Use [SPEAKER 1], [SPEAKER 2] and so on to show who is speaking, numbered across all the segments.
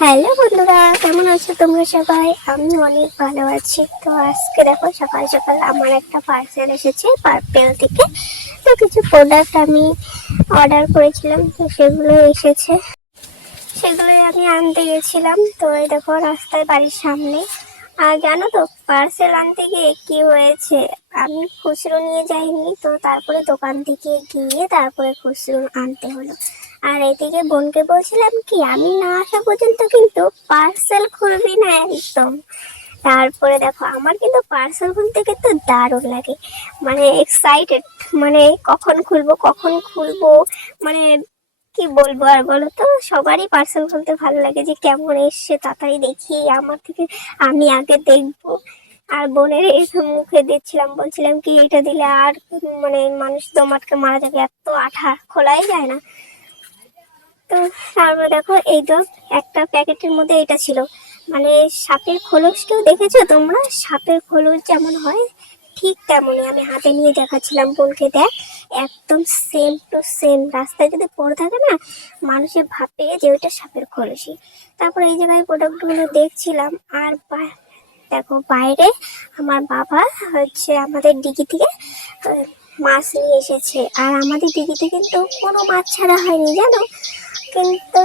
[SPEAKER 1] Hello বন্ধুরা, কেমন আছো তোমরা সবাই? আমি অনেক ভালো আছি। তো আজকে দেখো, সকাল সকাল আমার একটা পার্সেল এসেছে পার্পেল থেকে। তো কিছু প্রোডাক্ট আমি অর্ডার করেছিলাম, তো সেগুলো এসেছে। সেগুলোই আমি আনতে গেছিলাম। তো এই দেখো, রাস্তায় বাড়ির সামনে আর জানো তো পার্সেল আনতে গিয়ে কি হয়েছে? আমি খুচরো নিয়ে যাইনি, তো তারপরে দোকান থেকে গিয়ে তারপরে খুচরো আনতে হলো। আর এদিকে বোনকে বলছিলাম কি, আমি না আসা পর্যন্ত কিন্তু পার্সেল খুলবি না একদম। তারপরে দেখো, আমার কিন্তু পার্সেল খুলতে কিন্তু দারুণ লাগে। মানে এক্সাইটেড মানে কখন খুলবো কখন খুলবো মানে কি বলব আর বলো তো? সবারই পার্সেল খুলতে ভালো লাগে যে কেমন এসছে তাড়াতাড়ি দেখি। আমার থেকে আমি আগে দেখব। আর বোনের মুখে দিচ্ছিলাম বলছিলাম কি এটা দিলে আর মানে মানুষ দমাটকে মারা যাবে, এত আঠা খোলাই যায় না। তো তারপর দেখো, এই তো একটা প্যাকেটের মধ্যে এটা ছিল। মানে সাপের খোলসটাও দেখেছ তোমরা? সাপের খোলস যেমন হয় ঠিক তেমনই আমি হাতে নিয়ে দেখাচ্ছিলাম বোনকে, দেখ, একদম সেম টু সেম রাস্তায় যদি পড়ে থাকে না মানুষের ভাবে যে ওইটা সাপের খোলসই তারপর এই জায়গায় প্রোডাক্টগুলো দেখছিলাম, আর দেখো বাইরে আমার বাবা হচ্ছে আমাদের ডিগি থেকে মাছ নিয়ে এসেছে। আর আমাদের ডিগিতে কিন্তু কোনো মাছ ছাড়া হয়নি, জানো? কিন্তু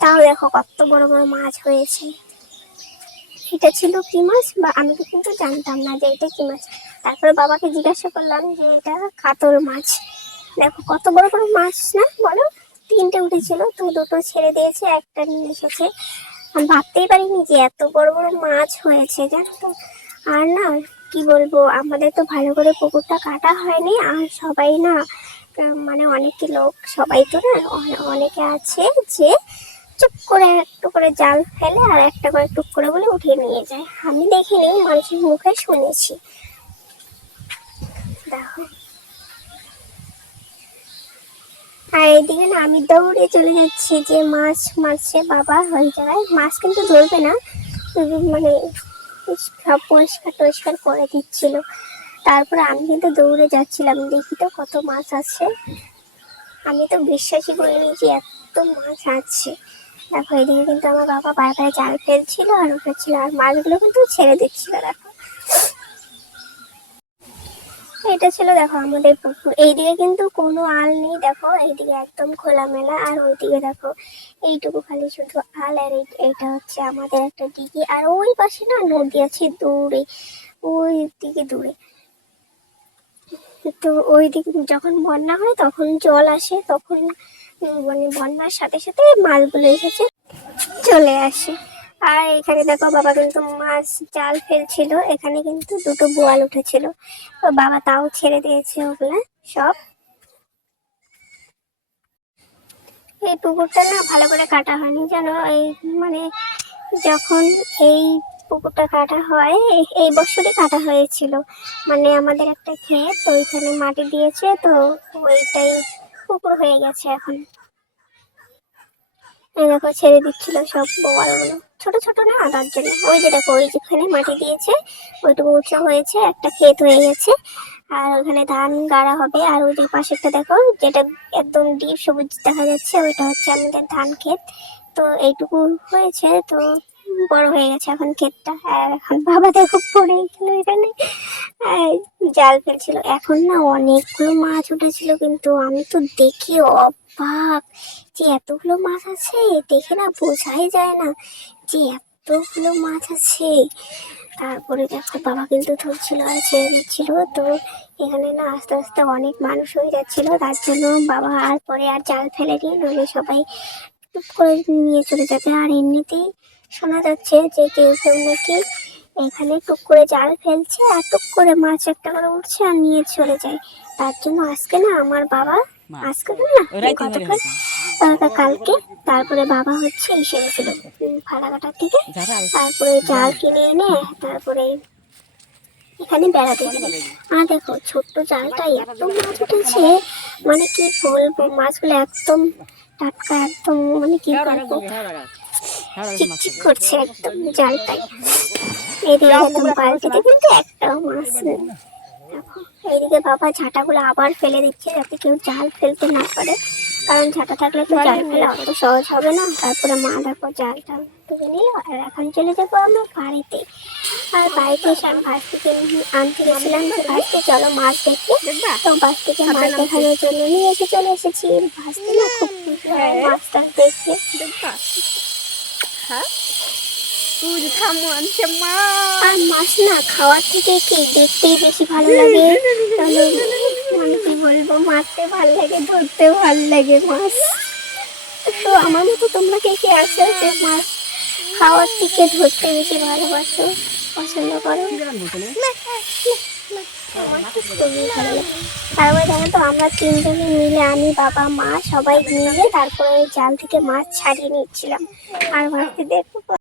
[SPEAKER 1] তাও দেখো কত বড় বড় মাছ হয়েছে। এটা ছিল কি মাছ বা আমি তো কিন্তু জানতাম না যে এটা কি মাছ। তারপরে বাবাকে জিজ্ঞাসা করলাম যে এটা কাতল মাছ। দেখো, কত বড় বড় মাছ না বলো? তিনটে উঠেছিল, তো দুটো ছেড়ে দিয়েছে, একটা নিয়ে এসেছে। আমি ভাবতেই পারিনি যে এত বড় বড় মাছ হয়েছে, জানো তো। আর না, কি বলব, আমাদের তো ভালো করে পুকুরটা কাটা হয়নি, আর সবাই না মানে অনেকে লোক, সবাই তো না অনেকে আছে যে করে একটু করে জাল ফেলে আর একটা করে টুক করে বলে উঠিয়ে নিয়ে যায়। আমি দেখিনি মানুষের মুখে শুনেছি। দেখো। আর এইদিকে না, আমি দৌড়ে চলে যাচ্ছি যে মাছ মারছে বাবা ওই জায়গায় মাছ কিন্তু ধরবে না মানে সব পরিষ্কার টরিষ্কার করে দিচ্ছিল। তারপরে আমি কিন্তু দৌড়ে যাচ্ছিলাম, দেখি তো কত মাছ আছে। আমি তো বিশ্বাসই করিনি যে এত মাছ আছে। দেখো, এদিকে কিন্তু আমার বাবা বারবার জাল ফেলছিল আর উঠেছিল আর মাছগুলো কিন্তু ছেড়ে দিচ্ছিল, দেখো। এটা ছিল, দেখো, আমাদের পুকুর। এইদিকে কিন্তু কোনো আল নেই, দেখো, এইদিকে একদম খোলামেলা। আর ওইদিকে, দেখো, এইটুকু খালি শুধু আল, আর এইটা হচ্ছে আমাদের একটা দিঘি আর ওই পাশে না নদী আছে দূরে, ওই দিকে দূরে। তো ওই দিকে যখন বন্যা হয় তখন জল আসে, তখন মানে বন্যার সাথে সাথে মাছগুলো এসেছে, চলে আসে। আর এখানে দেখো বাবা কিন্তু মাছ জাল ফেলছিল, এখানে কিন্তু দুটো বোয়াল উঠেছিল। বাবা তাও ছেড়ে দিয়েছে ওগুলা সব। এই পুকুরটা না ভালো করে কাটা হয়নি জানো এই মানে যখন এই পুকুরটা কাটা হয়। এই- বছরই কাটা হয়েছিল। মানে আমাদের একটা ক্ষেত, তো ওইখানে মাটি দিয়েছে, তো ওইটাই পুকুর হয়ে গেছে এখন। দেখো, ছেড়ে দিচ্ছিল সব বোয়ালগুলো ছোট ছোট না, তার জন্য। ওই যে দেখো, ওই যেখানে মাটি দিয়েছে, ওইটুকু উঁচু হয়েছে, একটা ক্ষেত হয়ে গেছে। আর ওখানে ধান গাড়া হবে। আর ওই যে পাশেরটা দেখো, যেটা একদম ডিপ সবুজ দেখা যাচ্ছে, ওইটা হচ্ছে আমাদের ধান ক্ষেত। তো এইটুকু হয়েছে, তো বড় হয়ে গেছে এখন ক্ষেতটা। আর এখন বাবা দেখো পড়ে গেছিল এখানে? জাল ফেলছিল। এখন না অনেকগুলো মাছ উঠেছিল, কিন্তু আমি তো দেখি অবাক যে এতগুলো মাছ আছে, দেখে না বোঝাই যায় না যে এতগুলো মাছ আছে। তারপরে দেখো বাবা কিন্তু ধরছিল, আর ছেড়ে দিচ্ছিল। তো এখানে না আস্তে আস্তে অনেক মানুষ হয়ে যাচ্ছিল, তার জন্য বাবা আর পরে আর জাল ফেলে ফেলেনি নইলে সবাই টুপ করে নিয়ে চলে যাবে। আর এমনিতেই শোনা যাচ্ছে যে কেউ কেউ নাকি এখানে টুক করে জাল ফেলছে আর টুক করে মাছ একটা করে উঠছে আর নিয়ে চলে যায়। তার জন্য আজকে না আমার বাবা আজকে না গতকাল কালকে তারপরে বাবা হচ্ছে এসে গেছিল ফালাকাটার থেকে। তারপরে জাল কিনে এনে তারপরে এখানে বেড়াতে দিল আর দেখো ছোট্ট জালটা এত মাছ উঠেছে মানে কি বলব মাছগুলো একদম টাটকা একদম মানে কি বলব? চিকচিক করছে একদম জালটাই এদিকে একদম বালতিতে কিন্তু একটাও মাছ নেই এইদিকে বাবা ঝাঁটাগুলো আবার ফেলে দিচ্ছে যাতে কেউ জাল ফেলতে না পারে। কারণ ছাতা থাকলে তো জাল ফেলা অত সহজ হবে না। তারপরে মা দেখো জালটা তুলে নিল আর এখন চলে যাব আমরা বাড়িতে। আর বাড়িতে এসে আমি ভাস থেকে আনতে গেছিলাম যে ভাসতে চলো মাছ দেখতে। তো বাস থেকে মাছ দেখানোর জন্য নিয়ে এসে চলে এসেছি। ভাসতে না খুব হয়। মাছটা দেখতে
[SPEAKER 2] হ্যাঁ? তুই থামো আনছে মা।
[SPEAKER 1] আর মাছ না খাওয়ার থেকে কি দেখতেই বেশি ভালো লাগে? তাহলে মানে কি বলব মারতে ভালো লাগে ধরতে ভালো লাগে মাছ। তো আমার মতো তোমরা কে কে আছো যে মাছ খাওয়ার থেকে ধরতে বেশি ভালোবাসো পছন্দ করো আমার তো খুবই ভালো লাগে তারপরে দেখেন তো, আমরা তিনজনে মিলে আমি, বাবা, মা সবাই মিলে তারপরে ওই জাল থেকে মাছ ছাড়িয়ে নিচ্ছিলাম। আর মাছটি দেখো